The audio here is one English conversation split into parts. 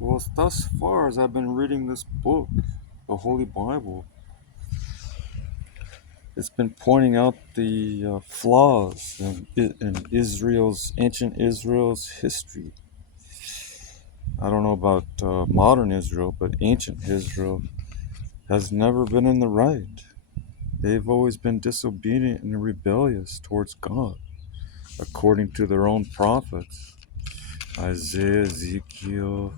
Well, thus far as I've been reading this book, the Holy Bible, it's been pointing out the flaws in ancient Israel's history. I don't know about modern Israel, but ancient Israel has never been in the right. They've always been disobedient and rebellious towards God, according to their own prophets. Isaiah, Ezekiel,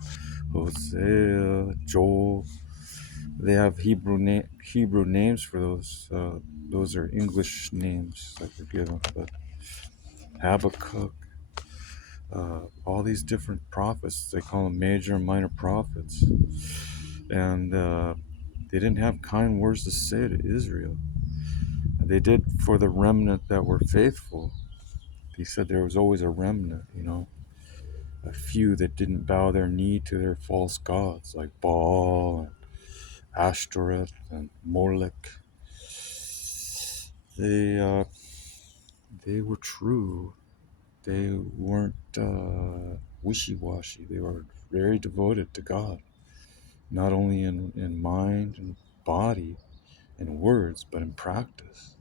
Hosea, Joel. They have Hebrew names for those. Those are English names that were given. But Habakkuk, all these different prophets, they call them major and minor prophets, and they didn't have kind words to say to Israel. They did for the remnant that were faithful. He said there was always a remnant, a few that didn't bow their knee to their false gods like Baal and Ashtoreth and Molech. They they were true. They weren't wishy-washy. They were very devoted to God, not only in mind and body and words, but in practice.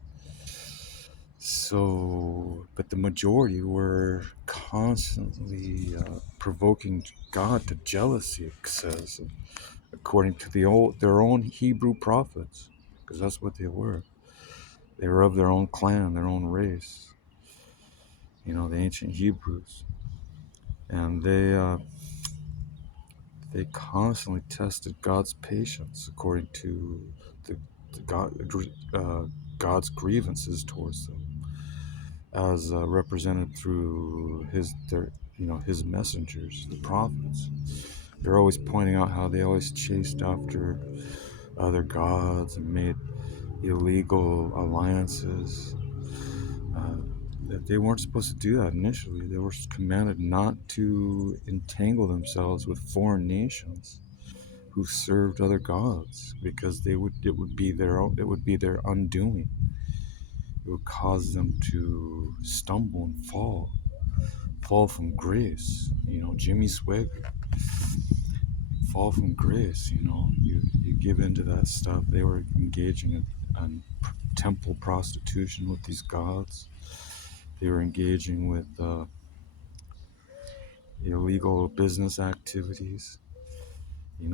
So, but the majority were constantly provoking God to jealousy, it says, according to their own Hebrew prophets, because that's what they were. They were of their own clan, their own race, the ancient Hebrews. And they constantly tested God's patience according to the, the God's grievances towards them, as represented through his messengers, the prophets. They're always pointing out how they always chased after other gods and made illegal alliances. That they weren't supposed to do that initially. They were commanded not to entangle themselves with foreign nations who served other gods, because it would be their undoing. It would cause them to stumble and fall from grace. Jimmy Swagger, fall from grace. You give into that stuff. They were engaging in temple prostitution with these gods. They were engaging with illegal business activities. And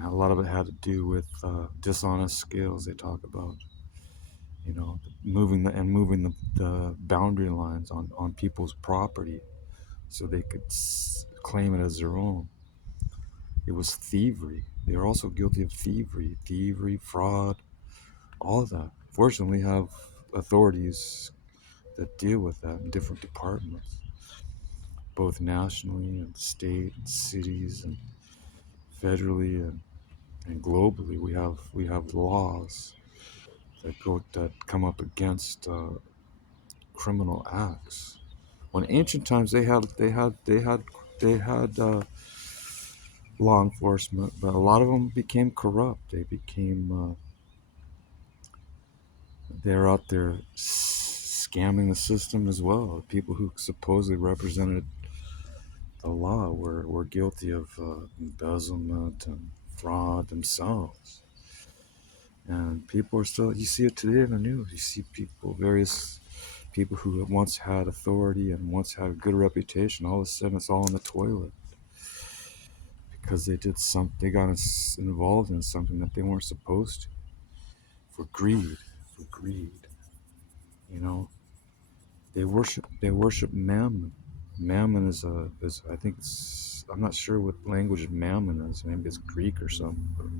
a lot of it had to do with dishonest skills. They talk about, moving the boundary lines on people's property so they could claim it as their own. It was thievery. They were also guilty of thievery, fraud, all of that. Fortunately, we have authorities that deal with that in different departments, both nationally and state and cities and federally and globally. We have laws that come up against criminal acts. When ancient times they had law enforcement, but a lot of them became corrupt. They're out there scamming the system as well. People who supposedly represented the law were guilty of embezzlement and fraud themselves. And people are still, you see it today in the news. You see various people who once had authority and once had a good reputation, all of a sudden it's all in the toilet because they got involved in something that they weren't supposed to, for greed, for greed. You know, they worship Mammon. Mammon is I think I'm not sure what language Mammon is. Maybe it's Greek or something. But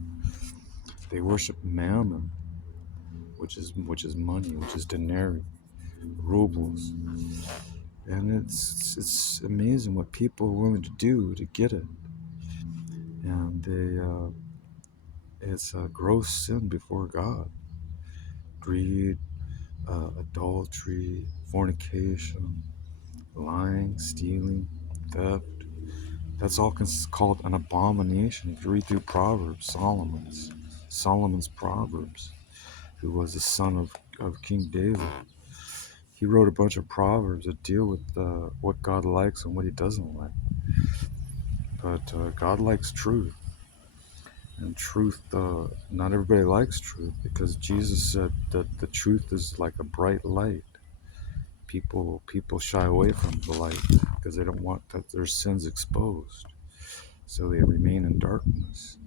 they worship Mammon, which is money, which is denarii, rubles, and it's amazing what people are willing to do to get it. And it's a gross sin before God. Greed, adultery, fornication, lying, stealing, theft. That's all called an abomination. If you read through Proverbs, Solomon's Proverbs, who was the son of King David, he wrote a bunch of proverbs that deal with what God likes and what he doesn't like. But God likes truth, and truth, not everybody likes truth, because Jesus said that the truth is like a bright light. People shy away from the light because they don't want their sins exposed, so they remain in darkness.